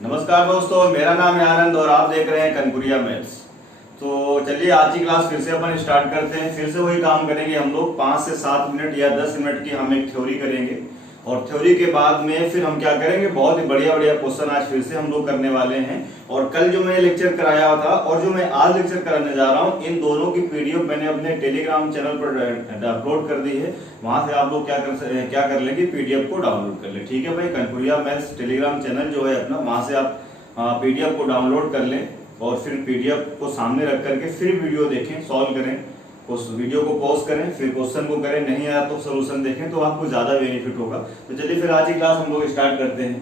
नमस्कार दोस्तों, मेरा नाम है आनंद और आप देख रहे हैं कनपुरिया मैथ्स। तो चलिए आज की क्लास फिर से अपन स्टार्ट करते हैं। फिर से वही काम करेंगे हम लोग 5 से 7 मिनट या 10 मिनट की हम एक थ्योरी करेंगे और थ्योरी के बाद में फिर हम क्या करेंगे, बहुत ही बढ़िया बढ़िया क्वेश्चन आज फिर से हम लोग करने वाले हैं। और कल जो मैंने लेक्चर कराया था और जो मैं आज लेक्चर कराने जा रहा हूँ, इन दोनों की पीडीएफ मैंने अपने टेलीग्राम चैनल पर अपलोड कर दी है। वहां से आप लोग क्या कर लेंगे, पीडीएफ को डाउनलोड कर ले। ठीक है भाई, कनपुरिया मैथ्स टेलीग्राम चैनल जो है अपना, वहां से आप पीडीएफ को डाउनलोड कर लें और फिर पीडीएफ को सामने रख करके फिर वीडियो देखें, सॉल्व करें, उस वीडियो को पॉज करें, फिर क्वेश्चन को करें, नहीं आया तो सॉल्यूशन देखें, तो आपको ज्यादा बेनिफिट होगा। तो चलिए फिर आज की क्लास हम लोग स्टार्ट करते हैं।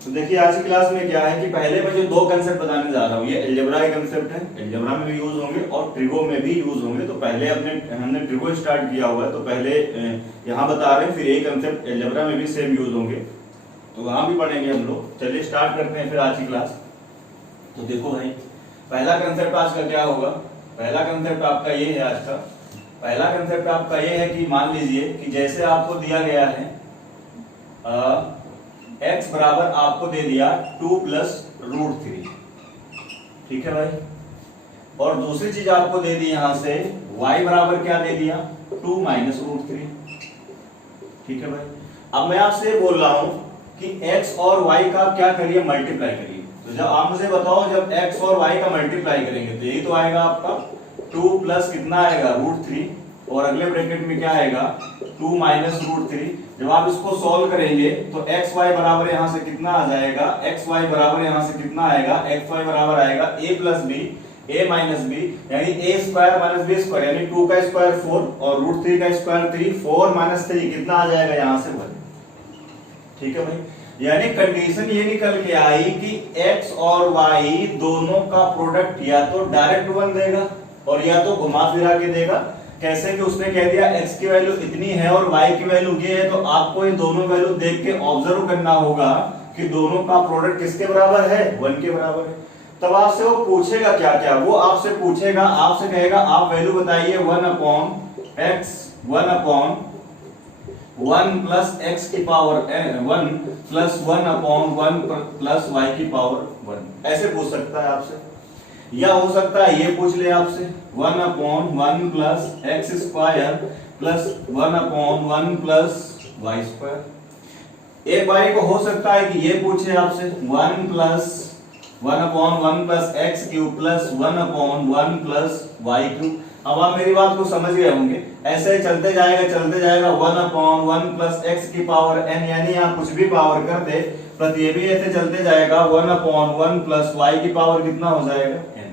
तो देखिए आज की क्लास में क्या है कि पहले मैं जो दो कंसेप्ट बताने जा रहा हूँ, ये अलजेब्रा के कंसेप्ट है, अलजेब्रा में भी यूज होंगे और ट्रिगो में भी यूज होंगे। तो पहले हमने ट्रिगो स्टार्ट किया हुआ है, तो पहले यहाँ बता रहे हैं, फिर ये कंसेप्ट अलजेब्रा में भी सेम यूज होंगे, तो वहां भी पढ़ेंगे हम लोग। चलिए स्टार्ट करते हैं फिर आज की क्लास। तो देखो भाई, पहला कंसेप्ट आज का क्या होगा, पहला कंसेप्ट आपका ये है आज का। पहला कंसेप्ट आपका ये है कि मान लीजिए कि जैसे आपको दिया गया है x बराबर आपको दे दिया 2 प्लस रूट 3, ठीक है भाई। और दूसरी चीज आपको दे दी यहां से y बराबर क्या दे दिया, 2 माइनस रूट 3, ठीक है भाई। अब मैं आपसे बोल रहा हूं कि x और y का क्या करिए, मल्टीप्लाई करिए। तो जब आप मुझे बताओ, जब x और y का मल्टीप्लाई करेंगे तो यही तो आएगा आपका 2 प्लस कितना आएगा, रूट 3, और अगले ब्रैकेट में क्या आएगा, 2 माइनस रूट 3। जब आप इसको सॉल्व करेंगे तो एक्स वाई बराबर यहां से कितना आ जाएगा, एक्स वाई बराबर यहां से कितना आएगा, एक्स वाई बराबर आएगा a plus b, a minus b, यानी a square minus b square, यानी 2 का स्क्वायर 4 और रूट 3 का स्क्वायर 3, 4 माइनस 3 कितना आ जाएगा यहां से 1, ठीक है भाई। यानी कंडीशन ये निकल के आई कि x और y दोनों का प्रोडक्ट या तो डायरेक्ट 1 देगा और या तो घुमा फिरा के देगा। कैसे कि उसने कह दिया x की वैल्यू इतनी है और y की वैल्यू ये है, तो आपको ये दोनों वैल्यू देख के ऑब्जर्व करना होगा कि दोनों का प्रोडक्ट किसके बराबर है, 1 के बराबर है। तब आपसे वो पूछेगा क्या क्या, वो आपसे पूछेगा, आपसे कहेगा आप वैल्यू बताइए 1 upon x, 1 upon 1 plus x की power 1 plus 1 upon 1 plus y की पावर 1, ऐसे पूछ सकता है आपसे। या हो सकता है ये पूछ ले आपसे 1 upon 1 plus x square plus 1 upon 1 plus y square. एक बारी को हो सकता है कि ये पूछे आपसे 1 plus 1 upon 1 plus x cube plus 1 upon 1 plus y cube. अब आप मेरी बात को समझ गए होंगे, ऐसे चलते जाएगा 1 अपॉन 1 प्लस x की पावर n, यानी आप कुछ भी पावर कर दे, पर ये भी ऐसे चलते जाएगा 1 अपॉन 1 प्लस y की पावर कितना हो जाएगा, n।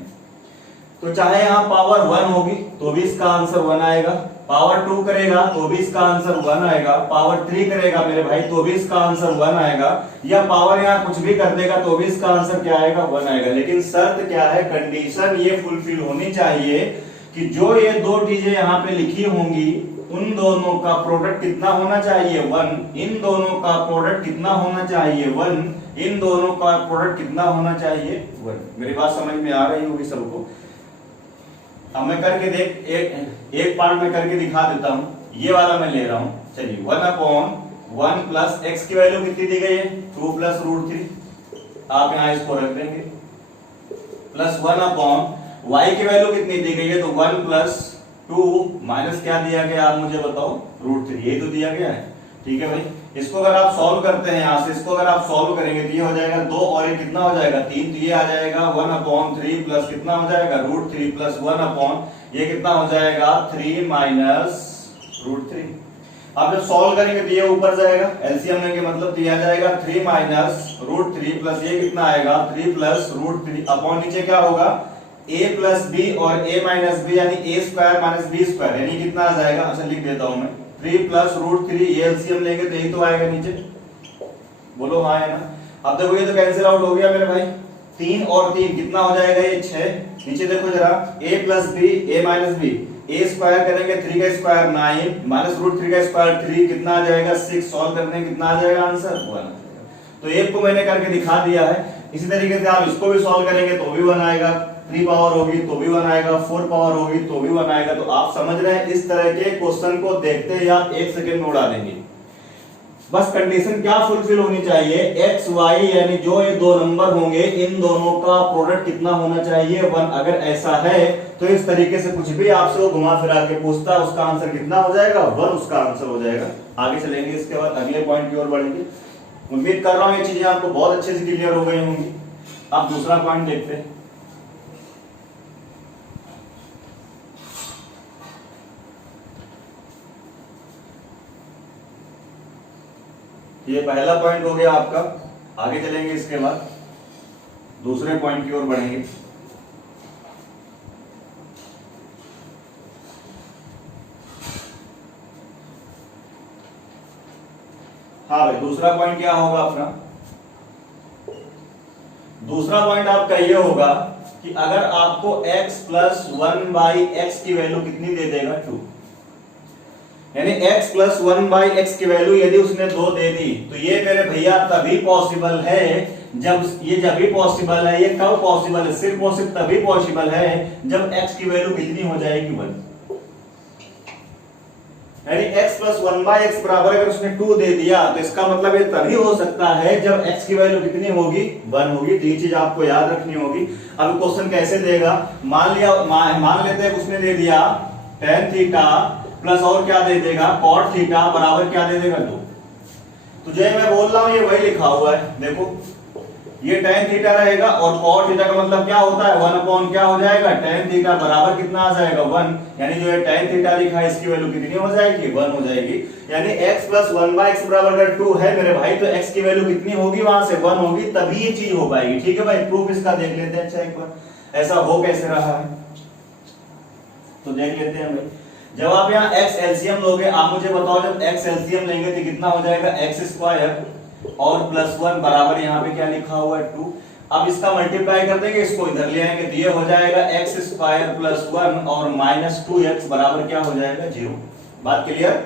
तो चाहे यहाँ पावर 1 होगी तो भी इसका आंसर 1 आएगा, पावर 2 करेगा तो भी इसका आंसर 1 आएगा, पावर 3 करेगा मेरे भाई तो भी इसका आंसर 1 आएगा, या पावर यहाँ कुछ भी कर देगा तो भी इसका आंसर क्या आएगा, 1 आएगा। लेकिन शर्त क्या है, कंडीशन ये फुलफिल होनी चाहिए कि जो ये दो चीजें यहाँ पे लिखी होंगी उन दोनों का प्रोडक्ट कितना होना चाहिए, 1। इन दोनों का प्रोडक्ट कितना होना चाहिए, 1। इन दोनों का प्रोडक्ट कितना होना चाहिए, 1। मेरी बात समझ में आ रही होगी सबको। अब मैं करके देख, एक पार्ट में करके दिखा देता हूँ। ये वाला मैं ले रहा हूँ, चलिए 1 अपॉन 1 प्लस x की वैल्यू कितनी दी गई है, 2 प्लस रूट 3, आप यहाँ इसको रख देंगे, प्लस 1 अपॉन y की वैल्यू कितनी दी गई है, तो 1 प्लस 2 माइनस क्या दिया गया, आप मुझे बताओ, रूट 3, यही तो दिया गया है, ठीक है भाई। इसको अगर आप सॉल्व करते हैं यहाँ से, इसको अगर आप सॉल्व करेंगे तो ये हो जाएगा 2 और ये कितना हो जाएगा, 3, तो ये आ जाएगा 1 अपॉन 3 प्लस कितना हो जाएगा, रूट 3 प्लस 1 अपॉन ये कितना हो जाएगा, 3 माइनस रूट 3। आप जब सॉल्व करेंगे तो ये ऊपर जाएगा, एलसीएम लेंगे मतलब तो ये आ जाएगा 3 माइनस रूट 3 प्लस ये कितना आएगा, 3 प्लस रूट 3 अपॉन नीचे क्या होगा, a प्लस बी और a माइनस बी, यानी a square minus b square, यानी कितना आ जाएगा, अच्छा लिख देता हूं मैं, 3 प्लस रूट 3, ये एलसीएम लेंगे तो यही तो आएगा नीचे, बोलो हाँ है ना। अब देखो ये तो कैंसिल आउट हो गया मेरे भाई, 3 और 3 कितना हो जाएगा, ये 6। नीचे देखो जरा, a plus b, a minus b, a square करेंगे 3 का स्क्वायर 9 माइनस रूट 3 का स्क्वायर 3, कितना आ जाएगा 6। सॉल्व करने कितना आ जाएगा आंसर, 1। तो एक को मैंने करके दिखा दिया है। इसी तरीके से आप इसको भी सॉल्व करेंगे तो भी 1 आएगा, 3 पावर होगी तो भी 1 आएगा, 4 पावर होगी तो भी 1 आएगा। तो आप समझ रहे हैं, इस तरह के क्वेश्चन को देखते ही आप 1 सेकंड में उड़ा देंगे। बस कंडीशन क्या फुलफिल होनी चाहिए, एक्स वाई यानी जो ये दो नंबर होंगे इन दोनों का प्रोडक्ट कितना होना चाहिए, 1। अगर ऐसा है तो इस तरीके से कुछ भी आपसे वो घुमा फिरा के पूछता है उसका आंसर कितना हो जाएगा, 1 उसका आंसर हो जाएगा। आगे चलेंगे, इसके बाद अगले पॉइंट की ओर बढ़ेंगे। उम्मीद कर रहा हूं ये चीजें आपको बहुत अच्छे से क्लियर हो गई होंगी। अब दूसरा पॉइंट देखते हैं। ये पहला पॉइंट हो गया आपका। आगे चलेंगे, इसके बाद दूसरे पॉइंट की ओर बढ़ेंगे। हाँ भाई, दूसरा पॉइंट क्या होगा अपना? दूसरा पॉइंट आपका ये होगा कि अगर आपको x प्लस 1/x की वैल्यू कितनी दे देगा, 2, यानी x प्लस 1/x की वैल्यू यदि उसने 2 दे दी, तो ये मेरे भैया तभी पॉसिबल है जब ये पॉसिबल है, ये कब पॉसिबल है, सिर्फ और सिर्फ तभी पॉसिबल है जब x की वैल्यू कितनी हो जाएगी, 1। यानी x प्लस 1/x बराबर अगर उसने 2 दे दिया तो इसका मतलब ये तभी हो सकता है जब x की वैल्यू कितनी होगी, 1 होगी। तो ये चीज आपको याद रखनी होगी। अब क्वेश्चन कैसे देगा, मान लेते हैं उसने दे दिया tan थीटा प्लस और क्या दे देगा, cot थीटा बराबर क्या दे देगा, 2। तो जो मैं बोल रहा हूं ये वही लिखा हुआ है, देखो ये tan थीटा रहेगा और cot थीटा का मतलब क्या होता है, 1 क्या हो जाएगा, tan थीटा बराबर कितना आ जाएगा, 1। यानी जो है tan थीटा लिखा है इसकी वैल्यू कितनी हो जाएगी, 1 हो जाएगी। यानी x प्लस 1/x बराबर अगर 2 है मेरे भाई, तो x की वैल्यू कितनी होगी, वहां से 1 होगी, तभी ये चीज हो पाएगी। ठीक है भाई, प्रूफ इसका देख लेते हैं। अच्छा एक बार ऐसा हो कैसे रहा है तो देख लेते हैं भाई। जब आप यहाँ x एलसीएम लोगे, आप मुझे बताओ जब x एलसीएम लेंगे तो कितना हो जाएगा, x² और प्लस 1 बराबर यहाँ पे क्या लिखा हुआ है, 2। अब इसका मल्टीप्लाई कर देंगे, इसको इधर ले आएंगे तो ये हो जाएगा x² प्लस 1 और माइनस 2x बराबर क्या हो जाएगा, 0। बात क्लियर?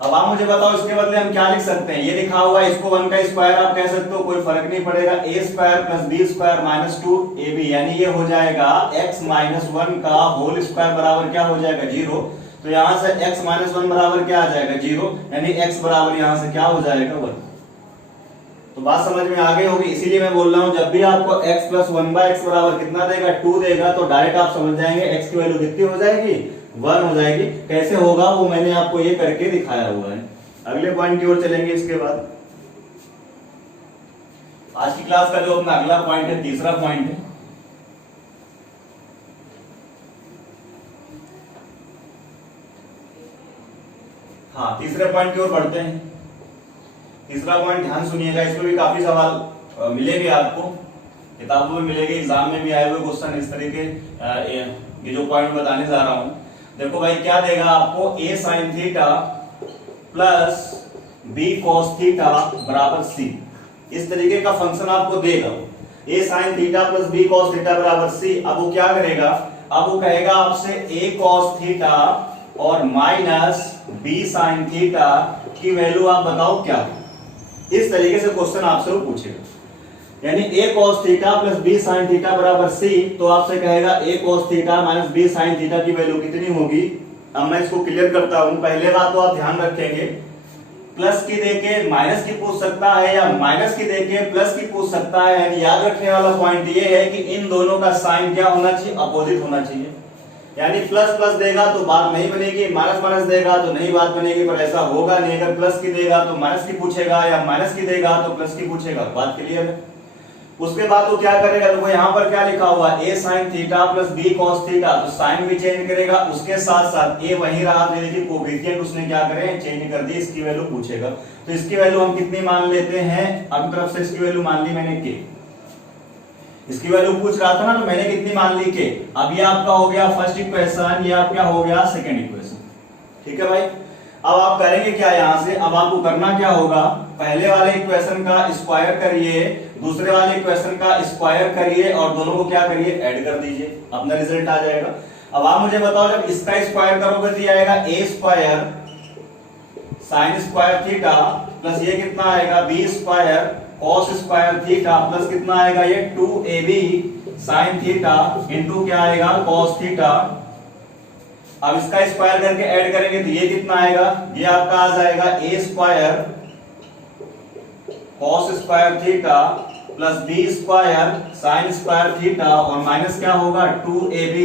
अब आप मुझे बताओ इसके बदले हम क्या लिख सकते हैं, ये लिखा हुआ है इसको 1 का स्क्वायर आप कह सकते हो, कोई फर्क नहीं पड़ेगा, a² plus b² minus 2ab, यानी ये हो जाएगा x माइनस 1 का होल स्क्वायर बराबर क्या हो जाएगा, 0। तो यहां से x माइनस 1 बराबर क्या आ जाएगा, 0, यानी x बराबर यहां से क्या हो जाएगा, 1। तो बात समझ में आ गई होगी। इसीलिए मैं बोल रहा हूं जब भी आपको x प्लस 1/x बराबर कितना देगा, 2 देगा, तो डायरेक्ट आप समझ जाएंगे x की वैल्यू कितनी हो जाएगी, 1 हो जाएगी। कैसे होगा वो मैंने आपको ये करके दिखाया हुआ है। अगले पॉइंट की ओर चलेंगे। इसके बाद आज की क्लास का जो अपना अगला पॉइंट है, तीसरा पॉइंट है, हाँ तीसरे पॉइंट की ओर बढ़ते हैं। तीसरा पॉइंट ध्यान सुनिएगा, इसमें भी काफी सवाल मिलेंगे आपको, किताबों में मिलेंगे, एग्जाम में भी आए हुए क्वेश्चन इस तरीके। ये जो पॉइंट बताने जा रहा हूं, देखो भाई क्या देगा आपको, a sin theta plus b cos theta बराबर c। इस तरीके का फंक्शन आपको देगा, a sin theta plus b cos theta बराबर c। अब वो क्या करेगा, अब वो कहेगा आपसे a cos थीटा और माइनस b sin थीटा की वैल्यू आप बताओ क्या। इस तरीके से क्वेश्चन आपसे वो पूछेगा, यानी a cos theta plus b sin theta बराबर c। तो आपसे कहेगा a cos theta minus b sin theta की वैल्यू कितनी होगी। अब मैं इसको क्लियर करता हूं। पहले बात तो आप ध्यान रखेंगे, प्लस की देके माइनस की पूछ सकता है या माइनस की देके प्लस की पूछ सकता है। यानी याद रखने वाला पॉइंट ये है कि इन दोनों का साइन क्या होना चाहिए, अपोजिट होना चाहिए। यानी प्लस प्लस देगा तो बात नहीं बनेगी, माइनस माइनस देगा तो नहीं बात बनेगी, पर ऐसा होगा नहीं। अगर प्लस की देगा तो माइनस की पूछेगा या माइनस की देगा तो प्लस की पूछेगा। बात क्लियर है? उसके बाद वो क्या करेगा, तो यहाँ पर क्या लिखा हुआ, a sin theta plus b cos theta, तो साइन भी चेंज करेगा, उसके साथ साथ a वही रहा, देखिए कोएफिशिएंट उसने क्या करे, चेंज कर दी, इसकी वैल्यू पूछेगा। तो इसकी वैल्यू हम कितनी मान लेते हैं, अब तरफ से इसकी वैल्यू मान ली मैंने k। इसकी वैल्यू पूछ रहा था ना, तो मैंने कितनी मान ली के। अब ये आपका हो गया फर्स्ट इक्वेशन, ये आपका हो गया सेकंड इक्वेशन। ठीक है भाई, अब आप करेंगे क्या यहां से, अब आपको करना क्या होगा, पहले वाले इक्वेशन का स्क्वायर करिए, दूसरे वाले इक्वेशन का स्क्वायर करिए और दोनों को क्या करिए, ऐड कर दीजिए, अपना रिजल्ट आ जाएगा। अब आप मुझे बताओ जब इसका स्क्वायर करोगे तो ये आएगा a square sine square theta plus ये कितना आएगा b square cos square theta plus कितना आएगा ये 2ab साइन थीटा इंटू क्या आएगा कॉस थीटा। अब इसका स्क्वायर करके ऐड करेंगे तो ये कितना आएगा, ये आपका आ जाएगा a square cos square theta plus B square sine square theta और माइनस क्या होगा 2ab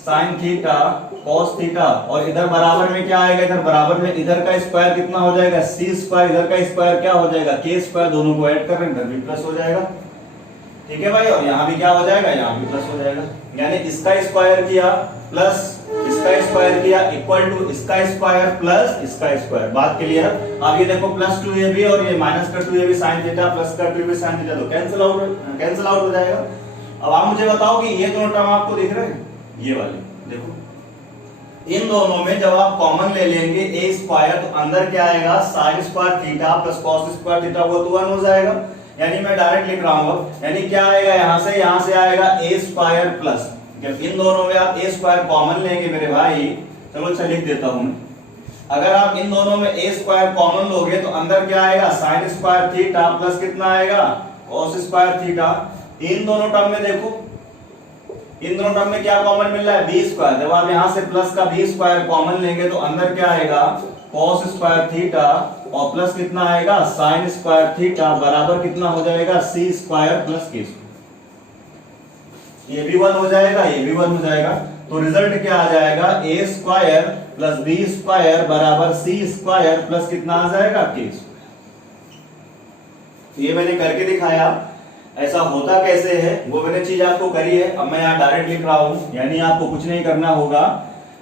sine theta cos theta और इधर बराबर में क्या आएगा, इधर बराबर में इधर का स्क्वायर कितना हो जाएगा c स्क्वायर, इधर का स्क्वायर क्या हो जाएगा k स्क्वायर, दोनों को ऐड कर रहे हैं इधर भी प्लस हो जाएगा। ठीक है भाई, और यहाँ भी क्या हो जाएगा, यहाँ भी प्लस हो जाएगा, यानी इसका स्क्वायर किया प्लस इसका स्क्वायर किया इक्वल टू इसका स्क्वायर प्लस इसका स्क्वायर। बात क्लियर। अब ये देखो प्लस 2ab और ये माइनस का 2ab sin थीटा प्लस का 2ab sin थीटा तो कैंसिल आउट हो जाएगा। अब आप मुझे बताओ कि ये दोनों टर्म आपको दिख रहे हैं, ये वाले देखो, इन दोनों में जब आप कॉमन ले लेंगे a स्क्वायर तो अंदर क्या आएगा sin square theta plus cos square theta वो तो 1 हो जाएगा, यानी मैं डायरेक्ट लिख रहा हूं, यानी क्या आएगा यहां से आएगा a स्क्वायर प्लस, जब इन दोनों में आप a स्क्वायर कॉमन लेंगे मेरे भाई, चलो अच्छा लिख देता हूं, अगर आप इन दोनों में a स्क्वायर कॉमन लोगे तो अंदर क्या आएगा sin स्क्वायर थीटा प्लस कितना आएगा cos स्क्वायर थीटा। इन दोनों टर्म में देखो, इन दोनों टर्म में क्या कॉमन मिल रहा है b स्क्वायर, जब आप यहां से प्लस का b स्क्वायर कॉमन लेंगे तो अंदर क्या आएगा cos स्क्वायर थीटा और प्लस कितना आएगा sin स्क्वायर थीटा बराबर कितना हो जाएगा c square plus k square. ये भी 1 हो जाएगा, ये भी 1 हो जाएगा, तो रिजल्ट क्या आ जाएगा a square plus b square बराबर c स्क्वायर प्लस कितना आ जाएगा k स्क्वायर। ये मैंने करके दिखाया, ऐसा होता कैसे है वो मैंने चीज आपको करी है, अब मैं यहाँ डायरेक्ट लिख रहा हूं, यानी आपको कुछ नहीं करना होगा,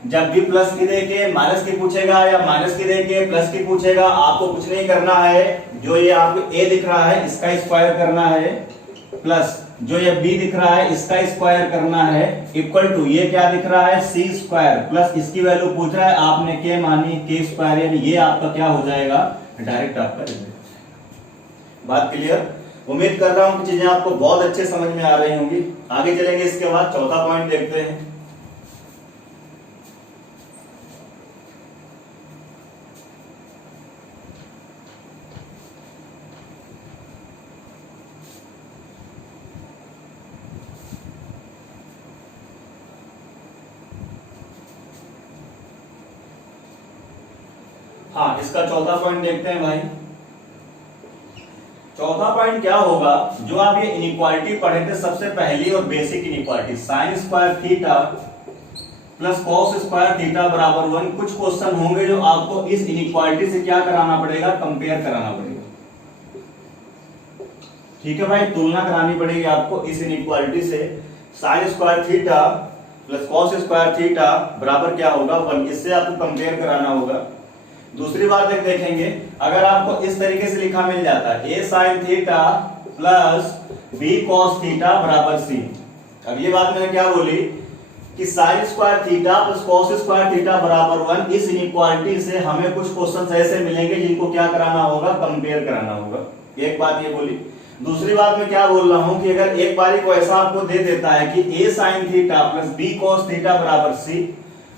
जब भी प्लस की दे के माइनस की पूछेगा या माइनस की दे के प्लस की पूछेगा आपको कुछ नहीं करना है, जो ये आपको a दिख रहा है इसका स्क्वायर करना है प्लस जो ये b दिख रहा है इसका स्क्वायर करना है इक्वल टू ये क्या दिख रहा है c स्क्वायर प्लस इसकी वैल्यू पूछ रहा है आपने k मानी k स्क्वायर, यानी ये आपका क्या हो जाएगा डायरेक्ट आपका रिजल्ट। बात क्लियर। उम्मीद कर रहा हूं कि चीजें आपको बहुत अच्छे समझ में आ रही होंगी। आगे चलेंगे, इसके बाद चौथा पॉइंट देखते हैं। हाँ, इसका चौथा पॉइंट देखते हैं भाई। चौथा पॉइंट क्या होगा, जो आप ये इनइक्वालिटी पढ़े थे सबसे पहली और basic inequality sign square theta plus cos square theta बराबर 1, कुछ क्वेश्चन होंगे जो आपको इस इनइक्वालिटी से क्या कराना पड़ेगा, कंपेयर कराना पड़ेगा। ठीक है भाई, तुलना करानी पड़ेगी आपको इस इनइक्वालिटी से, sign square theta plus cos square theta बराबर क्या होगा 1, इससे आपको कंपेयर कराना होगा। दूसरी बात एक देखेंगे, अगर आपको इस तरीके से लिखा मिल जाता है a sin theta plus b cos theta बराबर c। अब ये बात मैंने क्या बोली कि sin square theta plus cos square theta बराबर 1, इस इनइक्वालिटी से हमें कुछ क्वेश्चंस ऐसे मिलेंगे जिनको क्या कराना होगा, कंपेयर कराना होगा। एक बात ये बोली। दूसरी बात मैं क्या बोल रहा हूं कि अगर एक बारी को ऐसा आपको दे देता है कि a sin theta plus b cos theta बराबर c,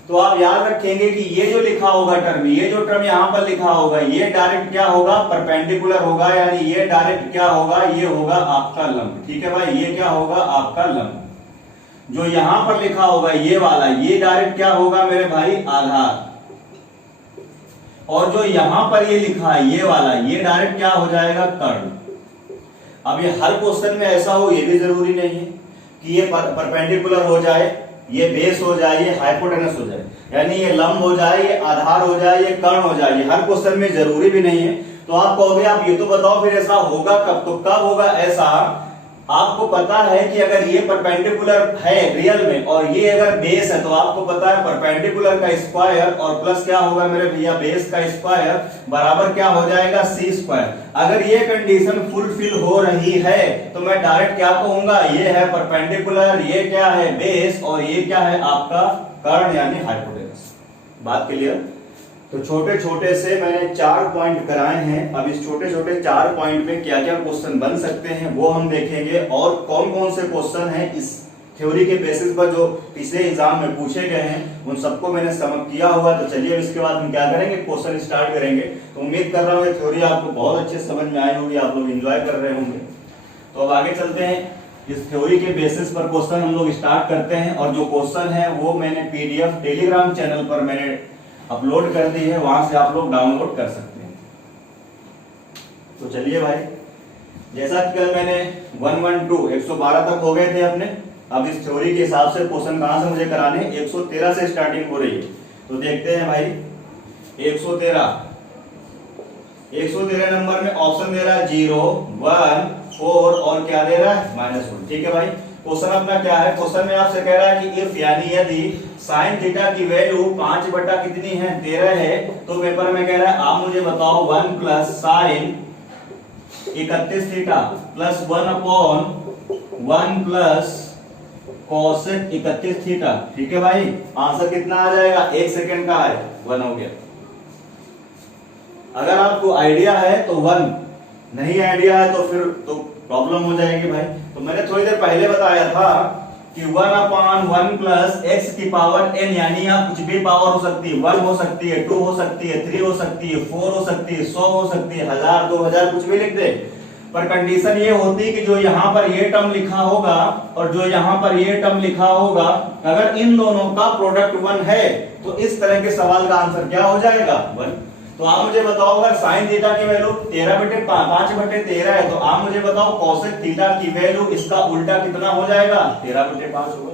तो आप याद रखेंगे कि ये जो लिखा होगा टर्म, ये जो टर्म यहां पर लिखा होगा ये डायरेक्ट क्या होगा, परपेंडिकुलर होगा, यानी ये डायरेक्ट क्या होगा, ये होगा आपका लंब। ठीक है भाई, ये क्या होगा आपका लंब। जो यहां पर लिखा होगा ये वाला, ये डायरेक्ट क्या होगा मेरे भाई आधार, और जो यहां पर ये लिखा है ये वाला, ये डायरेक्ट क्या हो जाएगा कर्ण। अब ये हर क्वेश्चन में ऐसा हो ये भी जरूरी नहीं है कि ये परपेंडिकुलर हो जाए, ये बेस हो जाए, ये हाइपोटेनस हो जाए, यानी ये लंब हो जाए, ये आधार हो जाए, ये कर्ण हो जाए, ये हर क्वेश्चन में जरूरी भी नहीं है। तो आप कहोगे आप ये तो बताओ फिर ऐसा होगा कब, तो कब होगा ऐसा, आपको पता है कि अगर ये परपेंडिकुलर है रियल में और ये अगर बेस है तो आपको पता है परपेंडिकुलर का स्क्वायर और प्लस क्या होगा मेरे भैया बेस का स्क्वायर बराबर क्या हो जाएगा c स्क्वायर। अगर ये कंडीशन फुलफिल हो रही है तो मैं डायरेक्ट क्या कहूंगा, ये है परपेंडिकुलर, ये क्या है बेस और ये क्या है आपका कर्ण यानी हाइपोटेनस। बात क्लियर। तो छोटे छोटे से मैंने 4 पॉइंट कराए हैं। अब इस छोटे छोटे 4 पॉइंट में क्या क्या क्वेश्चन बन सकते हैं वो हम देखेंगे, और कौन कौन से क्वेश्चन हैं इस थ्योरी के बेसिस पर जो पिछले एग्जाम में पूछे गए हैं उन सबको मैंने समझ किया हुआ। तो चलिए इसके बाद हम क्या करेंगे, क्वेश्चन स्टार्ट करेंगे। तो उम्मीद कर रहा हूँ थ्योरी आपको बहुत अच्छे समझ में आई होगी, आप लोग एंजॉय कर रहे होंगे। तो अब आगे चलते हैं, इस थ्योरी के बेसिस पर क्वेश्चन हम लोग स्टार्ट करते हैं। और जो क्वेश्चन है वो मैंने PDF टेलीग्राम चैनल पर मैंने अपलोड कर दी है, वहां से आप लोग डाउनलोड कर सकते हैं। तो चलिए भाई जैसा कि कल मैंने 112 112 तक हो गए थे अपने। अब इस थ्योरी के हिसाब से क्वेश्चन कहां से मुझे कराने, 113 से स्टार्टिंग हो रही है। तो देखते हैं भाई 113 नंबर में ऑप्शन दे रहा है 0, 1, 4 और क्या दे रहा है -1। ठीक है भाई, क्वेश्चन अपना क्या है, क्वेश्चन में आपसे कह रहा है कि इफ यानी यदि साइन थीटा की वैल्यू 5 बटा कितनी है 13 है, तो पेपर में कह रहा है आप मुझे बताओ 1 plus sign 31 theta plus 1/1 plus cosec 31 theta. ठीक है भाई, आंसर कितना आ जाएगा, 1 सेकंड का है, 1 हो गया। अगर आपको आइडिया है तो 1, नहीं आइडिया है तो फिर तो प्रॉब्लम हो जाएगी भाई। तो मैंने थोड़ी देर पहले बताया था कि 1/1 प्लस एक्स की पावर n, यानी आप कुछ भी पावर हो सकती है, 1 हो सकती है, 2 हो सकती है, 3 हो सकती है, 4 हो सकती है, 100 हो सकती है, 1000, 2000 कुछ भी लिख दे, पर कंडीशन ये होती है कि जो यहाँ पर ये टर्म लिखा होगा और जो यहाँ पर ये टर्म लिखा होगा, अगर इन दोनों का प्रोडक्ट 1 है तो इस तरह के सवाल का आंसर क्या हो जाएगा, 1। तो आप मुझे बताओ अगर साइन थीटा की वैल्यू 5/13 है, तो आप मुझे बताओ कोसेक थीटा की वैल्यू इसका उल्टा कितना हो जाएगा, 13/5 होगा।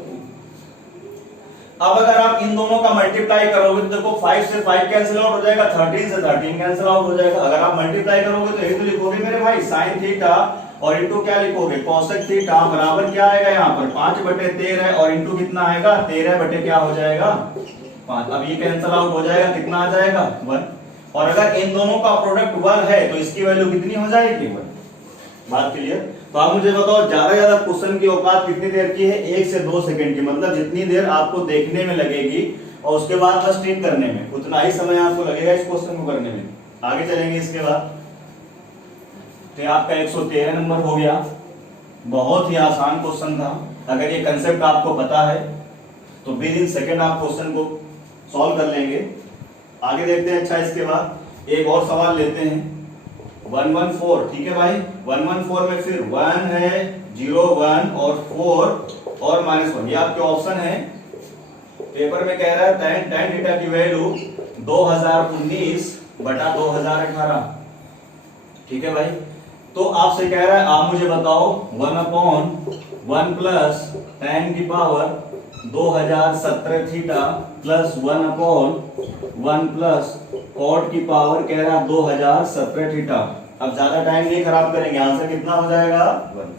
अब अगर आप इन दोनों का मल्टीप्लाई करोगे तो देखो 5 से 5 कैंसिल आउट हो जाएगा, 13 से 13 कैंसिल आउट हो जाएगा। अगर आप मल्टीप्लाई करोगे तो यही तो लिखोगे मेरे भाई, साइन थीटा और इनटू क्या लिखोगे, कोसेक थीटा बराबर क्या आएगा यहाँ पर 5/13 और इनटू कितना आएगा 13 बटे क्या हो जाएगा 5। अब ये कैंसिल आउट हो जाएगा, कितना आ जाएगा 1। और अगर इन दोनों का प्रोडक्ट 1 है तो इसकी वैल्यू कितनी हो जाएगी 1। बात क्लियर। तो आप मुझे बताओ ज्यादा ज्यादा क्वेश्चन की औकात कितनी देर की है, 1 से 2 सेकंड की, मतलब जितनी देर आपको देखने में लगेगी और उसके बाद बस टिक करने में उतना ही समय आपको लगेगा इस क्वेश्चन को करने में। आगे चलेंगे इसके बाद। तो आपका 113 नंबर हो गया, बहुत ही आसान क्वेश्चन था। अगर ये कंसेप्ट आपको पता है तो विद इन सेकंड आप क्वेश्चन को सॉल्व कर लेंगे। आगे देखते हैं। अच्छा, इसके बाद एक और सवाल लेते हैं 114। ठीक है भाई, 114 में फिर 1 है, 0, 1 और 4 और -1, ये आपके ऑप्शन है। पेपर में कह रहा है tan थीटा की वैल्यू 2019 बटा 2018। ठीक है भाई, तो आपसे कह रहा है आप मुझे बताओ 1/1 प्लस tan की power 2017 theta plus 1/1 plus cot की पावर कह रहा है 2017 थीटा। अब ज्यादा टाइम नहीं खराब करेंगे, आंसर कितना हो जाएगा 1।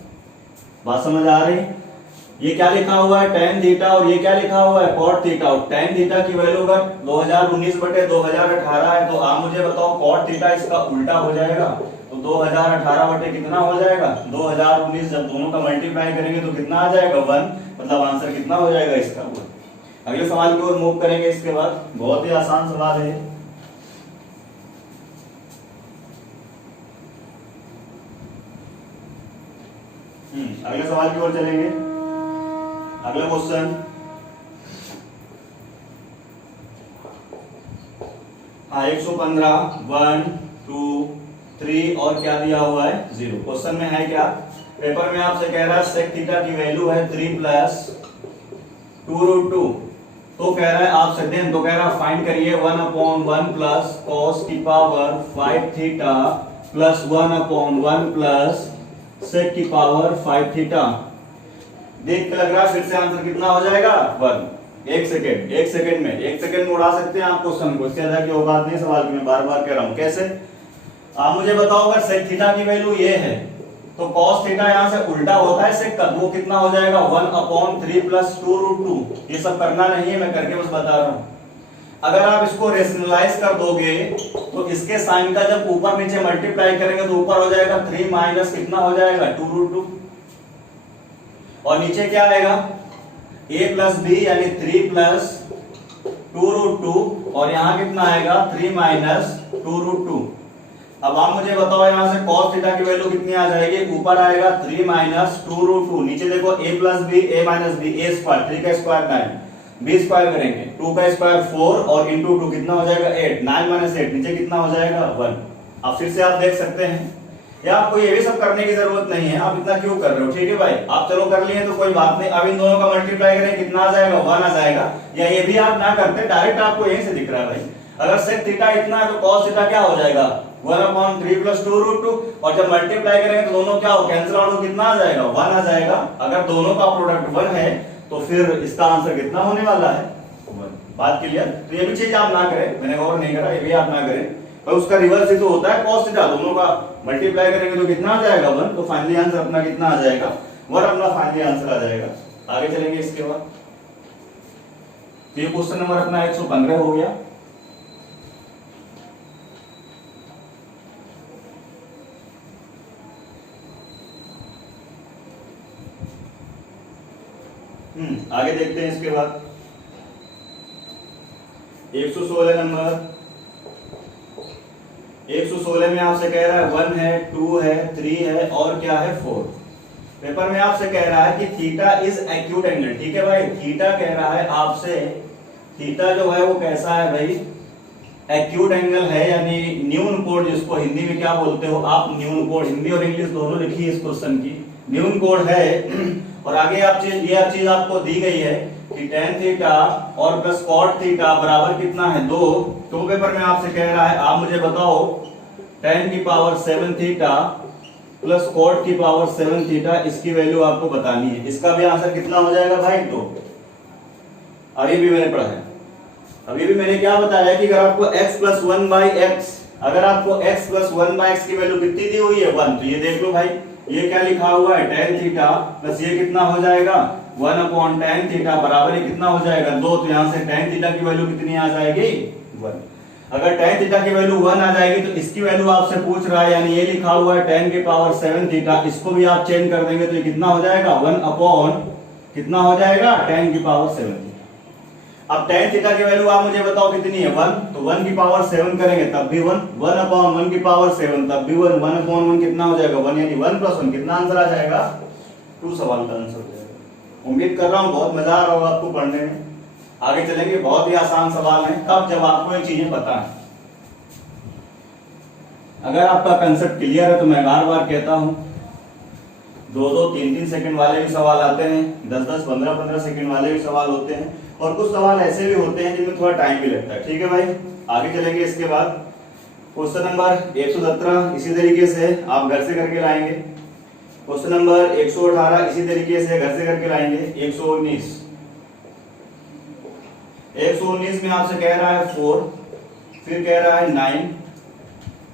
बात समझ आ रही? ये क्या लिखा हुआ है tan थीटा और ये क्या लिखा हुआ है cot थीटा। और tan थीटा की वैल्यू अगर 2019 बटे 2018 है तो आप मुझे बताओ cot थीटा इसका उल्टा हो जाएगा, तो 2018 बटे कितना हो जाएगा 2019। जब दोनों का मल्टीप्लाई करेंगे तो कितना आ जाएगा 1, मतलब आंसर कितना हो जाएगा इसका 1। अगले सवाल की ओर मूव करेंगे। इसके बाद बहुत ही आसान सवाल है। अगले सवाल की ओर चलेंगे। अगला क्वेश्चन, हाँ 115 1 2 3 और क्या दिया हुआ है 0। क्वेश्चन में है क्या, पेपर में आपसे कह रहा है सेक थीटा की वैल्यू है 3 प्लस 2√2। तो कह रहा है आपसे देन, तो कह रहा है फाइंड करिए 1/1 प्लस cos की power 5 theta plus 1/1 plus sec की पावर 5 थीटा। देख के लग रहा है फिर से आंसर कितना हो जाएगा 1। 1 सेकंड में उड़ा सकते हैं आप क्वेश्चन को, इससे ज्यादा की औकात नहीं सवाल की, मैं बार बार कह रहा हूं। कैसे, आप मुझे बताओ अगर सेक थीटा की वैल्यू ये है तो cos थीटा यहां से उल्टा होता है सेक का, वो कितना हो जाएगा 1/3 प्लस 2√2। ये सब करना नहीं है, मैं करके बस बता रहा हूं। अगर आप इसको रेशनलाइज कर दोगे तो इसके साइन का जब ऊपर नीचे मल्टीप्लाई करेंगे तो ऊपर हो जाएगा 3 माइनस कितना हो जाएगा 2√2 और नीचे क्या आएगा a प्लस बी यानी 3 प्लस 2√2 और यहां कितना आएगा 3 माइनस 2√2। अब आप मुझे बताओ यहां से cos थीटा की वैल्यू कितनी आ जाएगी, ऊपर आएगा 3 माइनस 2√2, नीचे देखो a plus b a minus b a square, 3 का स्क्वायर 9, b स्क्वायर करेंगे 2 का स्क्वायर 4 और इंटू 2 कितना हो जाएगा 8, 9 माइनस 8 नीचे कितना हो जाएगा 1। अब फिर से आप देख सकते हैं, या आपको ये भी सब करने की जरूरत नहीं है, आप इतना क्यों कर रहे हो। ठीक है भाई, आप चलो कर लिए तो कोई बात नहीं। अब इन दोनों का मल्टीप्लाई करें कितना आ जाएगा 1 आ जाएगा, या ये भी आप ना करते, डायरेक्ट आपको यहीं से दिख रहा है भाई। अगर सेक थीटा इतना है तो cos थीटा क्या हो जाएगा 1/3 + 2√2, और जब मल्टीप्लाई करेंगे तो दोनों क्या हो, कैंसिल आउट हो, कितना आ जाएगा, 1 आ जाएगा। अगर दोनों का प्रोडक्ट 1 है तो फिर इसका आंसर कितना होने वाला है, 1। बात क्लियर। तो ये भी चीज आप ना करें, मैंने गौर नहीं करा, ये भी आप ना करें, पर उसका रिवर्स ही तो होता है cos थीटा, दोनों का मल्टीप्लाई करेंगे तो कितना आ जाएगा, 1। तो फाइनली आंसर अपना कितना आ जाएगा, 1 अपना फाइनली आंसर आ जाएगा। आगे चलेंगे इसके बाद। तो ये क्वेश्चन नंबर अपना 115 हो गया। आगे देखते हैं इसके बाद 116 नंबर। 116 में आपसे कह रहा है 1 है, 2 है, 3 है और क्या है, 4। पेपर में आपसे कह रहा है कि थीटा इज एक्यूट एंगल। ठीक है भाई, थीटा कह रहा है आपसे, थीटा जो है वो कैसा है भाई, एक्यूट एंगल है, यानी न्यून कोण, जिसको हिंदी में क्या बोलते हो आप, न्यून कोण। हिंदी और इंग्लिश दोनों लिखी है इस क्वेश्चन की, न्यून कोण है। और आगे आप ये चीज आपको दी गई है कि tan थीटा और प्लस cot थीटा बराबर कितना है, 2। तो पेपर में आपसे कह रहा है आप मुझे बताओ tan की पावर 7 थीटा प्लस cot की पावर 7 थीटा, इसकी वैल्यू आपको बतानी है। इसका भी आंसर कितना हो जाएगा भाई, 2। अभी भी मैंने पढ़ा है, अभी भी मैंने क्या बताया कि अगर आपको x + 1/x, अगर आपको x + 1/x की वैल्यू कितनी दी हुई है, 1, तो ये देख लो भाई, ये क्या लिखा हुआ है, tan थीटा प्लस ये कितना हो जाएगा, 1/tan थीटा बराबर ये कितना हो जाएगा, 2। तो यहां से tan थीटा की वैल्यू कितनी आ जाएगी, 1। अगर tan थीटा की वैल्यू 1 आ जाएगी तो इसकी वैल्यू आपसे पूछ रहा है, यानी ये लिखा हुआ है tan की पावर 7 थीटा, इसको भी आप चेंज कर देंगे तो ये कितना हो जाएगा, 1/ कितना हो जाएगा, tan की पावर 7 थीटा। अब tan थीटा की वैल्यू आप मुझे बताओ कितनी है, 1। तो 1 की पावर 7 करेंगे तब भी 1, 1/1 की पावर 7 तब भी 1, 1/1 कितना हो जाएगा, 1, यानी 1 + 1 कितना आंसर आ जाएगा, 2 सवाल का आंसर हो जाएगा। उम्मीद कर रहा हूं बहुत मजा आ रहा होगा आपको पढ़ने में। आगे चलेंगे, बहुत ही आसान सवाल है, तब जब आपको ये चीजें पता है। अगर आपका कंसेप्ट क्लियर है तो मैं बार बार कहता हूं, 2-2, 3-3 सेकंड वाले भी सवाल आते हैं, 10-10, 15-15 सेकंड वाले भी सवाल होते हैं, और कुछ सवाल ऐसे भी होते हैं जिनमें थोड़ा टाइम भी लगता है। ठीक है भाई, आगे चलेंगे इसके बाद। क्वेश्चन नंबर 117 इसी तरीके से आप घर से करके लाएंगे। क्वेश्चन नंबर 118 इसी तरीके से घर से करके लाएंगे। 119 में आपसे कह रहा है 4, फिर कह रहा है 9,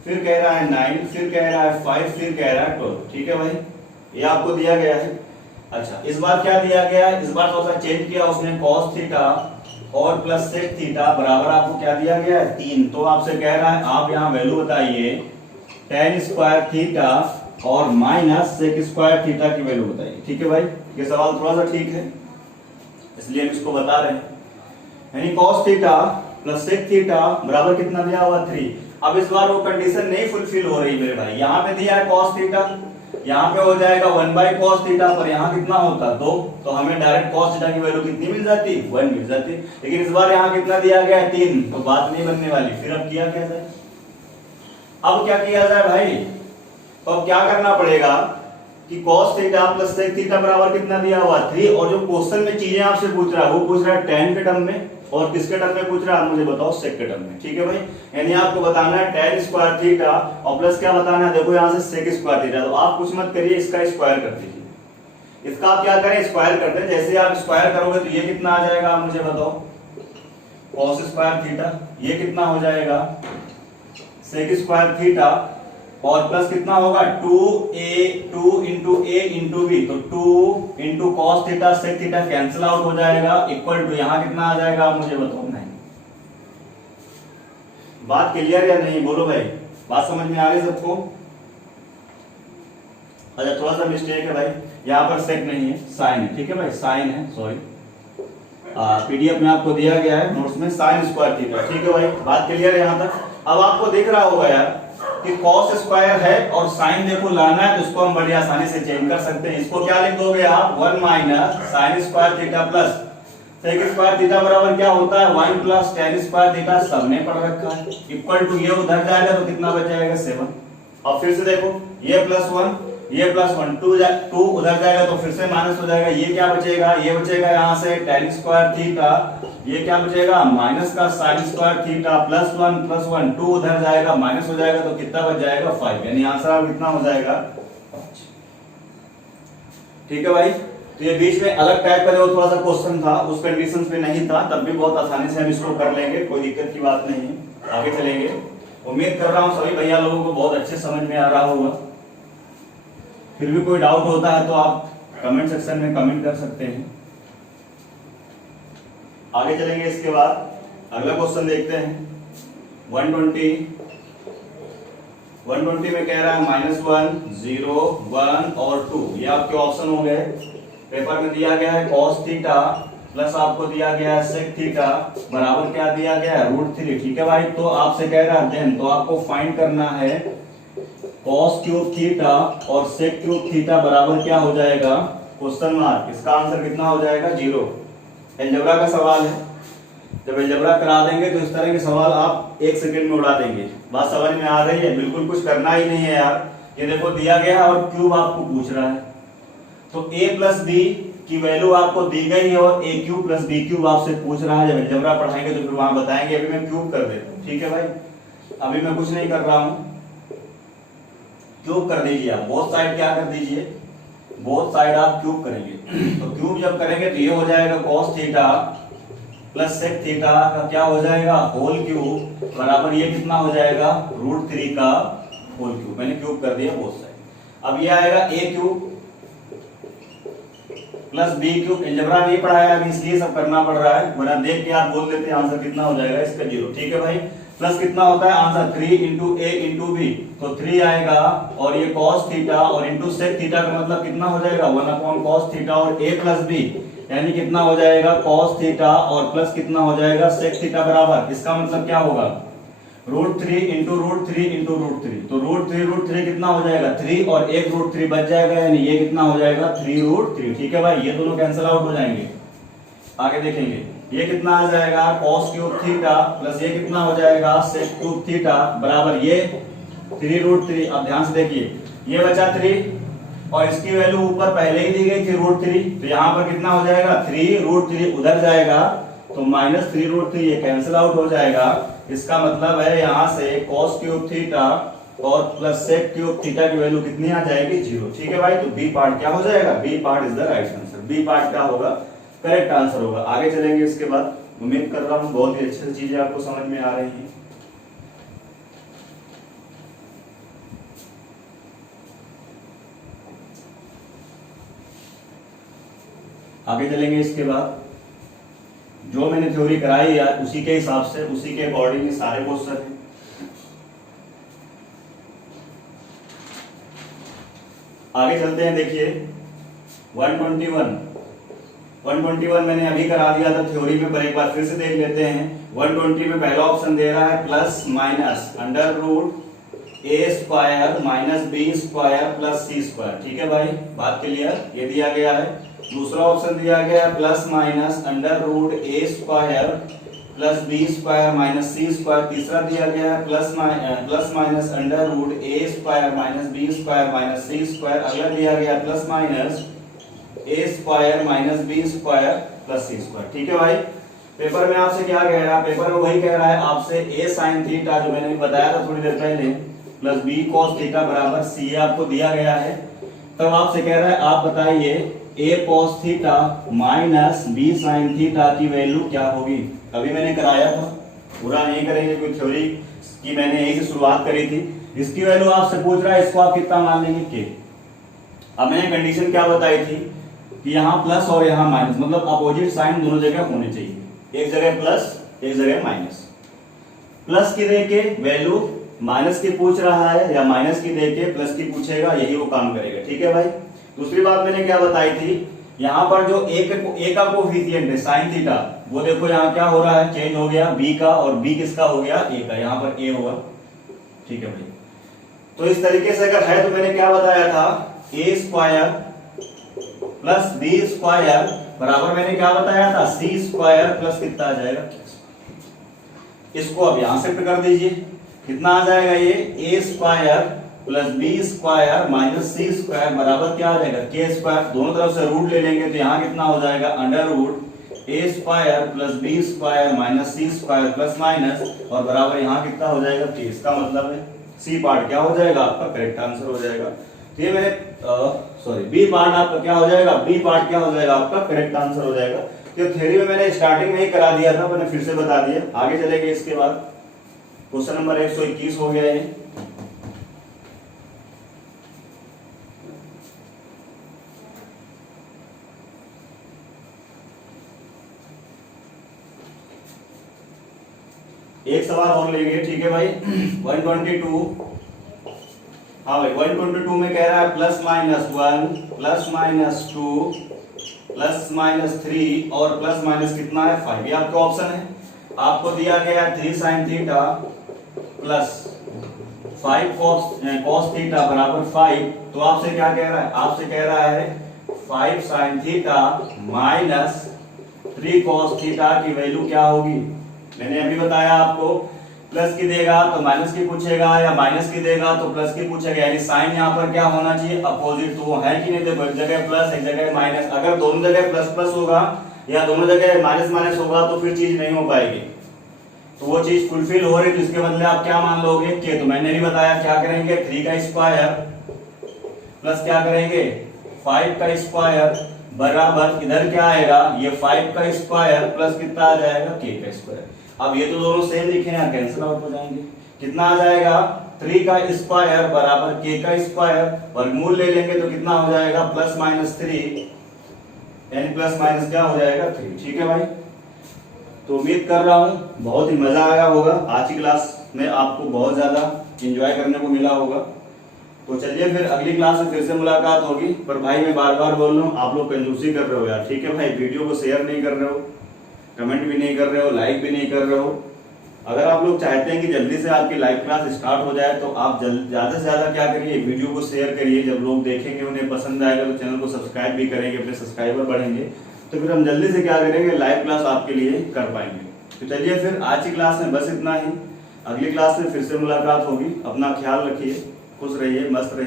फिर कह रहा है 9, फिर कह रहा है 5, फिर कह रहा है 12। ठीक है भाई, ये आपको दिया गया है। अच्छा, इस बार क्या दिया गया है, इस बार थोड़ा सा चेंज किया उसने, cos थीटा और प्लस sec थीटा बराबर आपको क्या दिया गया है, 3। तो आपसे कह रहा है आप यहाँ वैल्यू बताइए tan स्क्वायर थीटा और माइनस sec स्क्वायर थीटा की वैल्यू बताइए। ठीक है भाई, ये सवाल थोड़ा सा ठीक है इसलिए हम इसको बता रहे हैं, यानी cos theta plus sec theta बराबर कितना दिया हुआ, 3। अब इस बार वो कंडीशन नहीं फुलफिल हो रही मेरे भाई, यहाँ पे दिया है cos थीटा, यहाँ पे हो जाएगा 1/cos थीटा, पर यहाँ कितना होता, 2। तो हमें डायरेक्ट cos थीटा की वैल्यू कितनी मिल जाती, 1 मिल जाती। लेकिन इस बार यहाँ कितना दिया गया है, 3, तो बात नहीं बनने वाली। फिर अब किया क्या जाए, अब क्या किया जाए भाई, तो अब क्या करना पड़ेगा कि cos theta plus sec theta बराबर कितना दिया हुआ, 3। और जो क्वेश्चन में चीजें आपसे पूछ रहा है वो पूछ रहा है tan के टर्म में, और किसके टर्म में पूछ रहा है, आप मुझे बताओ sec के टर्म में। ठीक है भाई, यानी आपको बताना है tan स्क्वायर थीटा और प्लस क्या बताना है, देखो यहाँ से sec स्क्वायर थीटा। तो आप कुछ मत करिए, इसका स्क्वायर कर दीजिए। इसका आप क्या करें, स्क्वायर कर दें। जैसे आप स्क्वायर करोगे तो ये कितना आ जाएगा, आप मुझे बताओ, cos स्क्वायर थीटा, ये कितना हो जाएगा, sec स्क्वायर थीटा, और प्लस कितना होगा, 2 इंटू a इंटू b। तो 2 into cos theta sec theta cancel out हो जाएगा, इक्वल टू यहाँ कितना आ जाएगा, आप मुझे बताओ। नहीं, बात क्लियर या नहीं, बोलो भाई, बात समझ में आ रही सबको। अच्छा, थोड़ा सा मिस्टेक है भाई, यहाँ पर sec नहीं है, sin है। ठीक है भाई, sin है, सॉरी, पीडीएफ में आपको दिया गया है नोट्स में sin स्क्वायर थीटा। ठीक है भाई, बात क्लियर है यहाँ तक। अब आपको दिख रहा होगा यार कि cos स्क्वायर है और sin देखो लाना है, तो इसको हम बड़ी आसानी से चेंज कर सकते हैं। इसको क्या लिख दोगे आप, 1 minus sin square theta plus sec square theta बराबर क्या होता है, 1 प्लस tan स्क्वायर थीटा, सबने पढ़ रखा है, इक्वल टू ये उधर जाएगा तो कितना बच जाएगा, 7। अब फिर से देखो, ये +1 ये प्लस 1 2 उधर जाएगा तो फिर से माइनस हो जाएगा। ये क्या बचेगा, ये बचेगा यहाँ से tan स्क्वायर थीटा, ये क्या बचेगा माइनस का sin स्क्वायर थीटा प्लस 1 2 उधर जाएगा माइनस हो जाएगा तो कितना बच जाएगा 5, यानी आंसर आप कितना हो जाएगा 5। ठीक है भाई, तो ये बीच में अलग टाइप का जो थोड़ा सा क्वेश्चन था उस कंडीशन पे नहीं था, तब भी बहुत आसानी से हम इसको कर लेंगे, कोई दिक्कत की बात नहीं है। आगे चलेंगे। उम्मीद कर रहा हूँ सभी भैया लोगों को बहुत अच्छे समझ में आ रहा होगा। फिर भी कोई डाउट होता है तो आप कमेंट सेक्शन में कमेंट कर सकते हैं। आगे चलेंगे। इसके बाद अगला क्वेश्चन देखते हैं। 120 में कह रहा है -1 0 1 और 2, ये आपके ऑप्शन हो गए। पेपर में दिया गया है cos थीटा प्लस आपको दिया गया है sec थीटा बराबर क्या दिया गया है √3। ठीक है भाई, तो आपसे कह रहा है देन, तो आपको फाइंड करना है cos क्यूब थीटा और sec क्यूब थीटा बराबर क्या हो जाएगा क्वेश्चन मार्क। इसका आंसर कितना हो जाएगा 0। अलजेब्रा का सवाल है, जब अलजेब्रा करा देंगे तो इस तरह के सवाल आप 1 सेकंड में उड़ा देंगे। बात समझ में आ रही है, बिल्कुल कुछ करना ही नहीं है यार। ये देखो दिया गया है और क्यूब आपको पूछ रहा है, तो a प्लस बी की वैल्यू आपको दी गई है और a cube plus b cube आपसे पूछ रहा है। जब अलजेब्रा पढ़ाएंगे तो फिर वहां बताएंगे। अभी मैं क्यूब कर देता हूँ। ठीक है भाई, अभी मैं कुछ नहीं कर रहा हूँ, क्यूब कर दीजिए आप। बोथ साइड क्या कर दीजिए, बोथ साइड आप क्यूब करेंगे। तो क्यूब जब करेंगे तो ये हो जाएगा cos theta plus sec theta का क्या हो जाएगा होल क्यूब बराबर ये कितना हो जाएगा √3 का होल क्यूब। मैंने क्यूब कर दिया बोथ साइड। अब ये आएगा a cube plus b cube. Algebra नहीं पढ़ाया अभी इसलिए सब करना पड़ रहा है, वरना देख के आप बोल देते आंसर कितना हो जाएगा इसका 0। ठीक है भाई, प्लस कितना होता है answer 3 into a into b, तो 3 आएगा और ये cos थीटा और इंटू sec थीटा का मतलब कितना हो जाएगा 1/cos थीटा और a प्लस बी, यानी कितना हो जाएगा cos थीटा और प्लस कितना हो जाएगा sec थीटा बराबर। इसका मतलब क्या होगा √3 इंटू √3 इंटू √3, तो √3 कितना हो जाएगा 3 और एक √3 बच जाएगा, यानी ये कितना हो जाएगा 3√3। ठीक है भाई, ये दोनों कैंसिल आउट हो जाएंगे। आगे देखेंगे, ये कितना आ जाएगा cos क्यूब थीटा प्लस ये कितना हो जाएगा sec क्यूब थीटा बराबर ये 3√3। अब ध्यान से देखिए, ये बचा 3 और इसकी वैल्यू ऊपर पहले ही दी गई थी √3, तो यहाँ पर कितना हो जाएगा 3√3 उधर जाएगा तो -3√3, ये कैंसिल आउट हो जाएगा। इसका मतलब है यहाँ से cos क्यूब थीटा और प्लस sec क्यूब थीटा की वैल्यू कितनी आ जाएगी 0। ठीक है भाई, तो बी पार्ट क्या हो जाएगा, b part is the right answer. B part क्या होगा करेक्ट आंसर होगा। आगे चलेंगे। इसके बाद उम्मीद कर रहा हूँ बहुत ही अच्छी से चीजें आपको समझ में आ रही हैं। आगे चलेंगे। इसके बाद जो मैंने थ्योरी कराई यार उसी के हिसाब से उसी के अकॉर्डिंग सारे क्वेश्चन हैं। आगे चलते हैं। देखिए 121 मैंने अभी करा दिया था थ्योरी में, पर एक बार फिर से देख लेते हैं। 120 में पहला ऑप्शन दे रहा है plus minus √a² minus b² plus c²। ठीक है भाई, बात क्लियर, ये दिया गया है। दूसरा ऑप्शन दिया गया है plus minus √a² plus b² minus c²। तीसरा दिया गया है plus minus √a² minus b² minus c²। अगला दिया गया plus minus a² minus b² plus c²। ठीक है भाई, पेपर में आपसे क्या कह रहा है, पेपर में वही कह रहा है आपसे a sin थीटा जो मैंने बताया था थोड़ी देर पहले प्लस b cos थीटा बराबर c आपको दिया गया है। तब आपसे कह रहा है आप बताइए a cos theta minus b sin theta की वैल्यू क्या होगी। अभी मैंने कराया था, पूरा नहीं करेंगे, कोई थ्योरी की मैंने यही से शुरुआत करी थी। इसकी वैल्यू आपसे पूछ रहा है, इसको आप कितना मान लेंगे के। अब मैंने कंडीशन क्या बताई थी कि यहाँ प्लस और यहाँ माइनस, मतलब अपोजिट साइन दोनों जगह होने चाहिए, एक जगह प्लस एक जगह माइनस। प्लस की दे के वैल्यू माइनस की पूछ रहा है या माइनस की दे के प्लस की पूछेगा, यही वो काम करेगा। ठीक है भाई, दूसरी बात मैंने क्या बताई थी, यहाँ पर जो ए का कोफिशिएंट है साइन थीटा, वो देखो यहाँ क्या हो रहा है चेंज हो गया बी का, और बी किसका हो गया ए का, यहाँ पर ए होगा। ठीक है भाई, तो इस तरीके से अगर है तो मैंने क्या बताया था a² प्लस b² बराबर मैंने क्या बताया था c² प्लस कितना आ जाएगा। इसको अब यहां शिफ्ट कर दीजिए, कितना आ जाएगा ये a² plus B square minus C square बराबर क्या आ जाएगा के स्क्वायर। दोनों तरफ से रूट ले लेंगे तो यहाँ कितना हो जाएगा under root A square plus B square minus C square plus minus और बराबर यहाँ कितना हो जाएगा के। इसका मतलब है सी पार्ट क्या हो जाएगा आपका करेक्ट आंसर हो जाएगा। तो ये मैंने सॉरी बी पार्ट आपका क्या हो जाएगा, बी पार्ट क्या हो जाएगा आपका करेक्ट आंसर हो जाएगा। तो थ्योरी में मैंने स्टार्टिंग में ही करा दिया था, मैंने फिर से बता दिया। आगे चलेंगे इसके बाद क्वेश्चन नंबर 121 हो गया है। एक सवाल और लेंगे, ठीक है भाई। 122, हाँ भाई 122 में कह रहा है plus minus 1 plus minus 2 plus minus 3 और प्लस माइनस कितना है 5। ये आपका ऑप्शन है। आपको दिया गया 3 sin theta plus 5 cos theta बराबर 5। तो आपसे क्या कह रहा है, आपसे कह रहा है 5 sin theta minus 3 cos theta की वैल्यू क्या होगी। मैंने अभी बताया आपको प्लस की देगा तो माइनस की पूछेगा या माइनस की देगा तो प्लस की पूछेगा, यानी साइन यहाँ पर क्या होना चाहिए अपोजिट। तो वो है कि नहीं, देखो एक जगह प्लस एक जगह माइनस। अगर दोनों जगह प्लस प्लस होगा या दोनों जगह माइनस माइनस होगा तो फिर चीज नहीं हो पाएगी। तो वो चीज फुलफिल हो रही तो इसके बदले आप क्या मान लोगे के। तो मैंने भी बताया क्या करेंगे 3 का स्क्वायर प्लस क्या करेंगे 5 का स्क्वायर बराबर इधर क्या आएगा ये 5 का स्क्वायर प्लस कितना आ जाएगा के का स्क्वायर। अब ये तो दोनों सेम लिखे हैं, कैंसिल आउट हो जाएंगे। कितना आ जाएगा 3 का स्क्वायर बराबर के का स्क्वायर, वर्गमूल ले लेंगे तो कितना हो जाएगा plus minus 3 n plus minus क्या हो जाएगा 3। ठीक है भाई, तो उम्मीद कर रहा हूँ बहुत ही मजा आया होगा। आज की क्लास में आपको बहुत ज्यादा एंजॉय करने को मिला होगा। तो चलिए फिर अगली क्लास में फिर से मुलाकात होगी। पर भाई मैं बार बार बोल रहा हूँ आप लोग कंजूसी कर रहे हो यार, ठीक है भाई। वीडियो को शेयर नहीं कर रहे हो, कमेंट भी नहीं कर रहे हो, लाइक भी नहीं कर रहे हो। अगर आप लोग चाहते हैं कि जल्दी से आपकी लाइव क्लास स्टार्ट हो जाए तो आप ज्यादा से ज्यादा क्या करिए वीडियो को शेयर करिए। जब लोग देखेंगे उन्हें पसंद आएगा तो चैनल को सब्सक्राइब भी करेंगे, अपने सब्सक्राइबर बढ़ेंगे तो फिर हम जल्दी से क्या करेंगे लाइव क्लास आपके लिए कर पाएंगे। तो चलिए फिर आज की क्लास में बस इतना ही। अगली क्लास में फिर से मुलाकात होगी। अपना ख्याल रखिए, खुश रहिए, मस्त रहिए।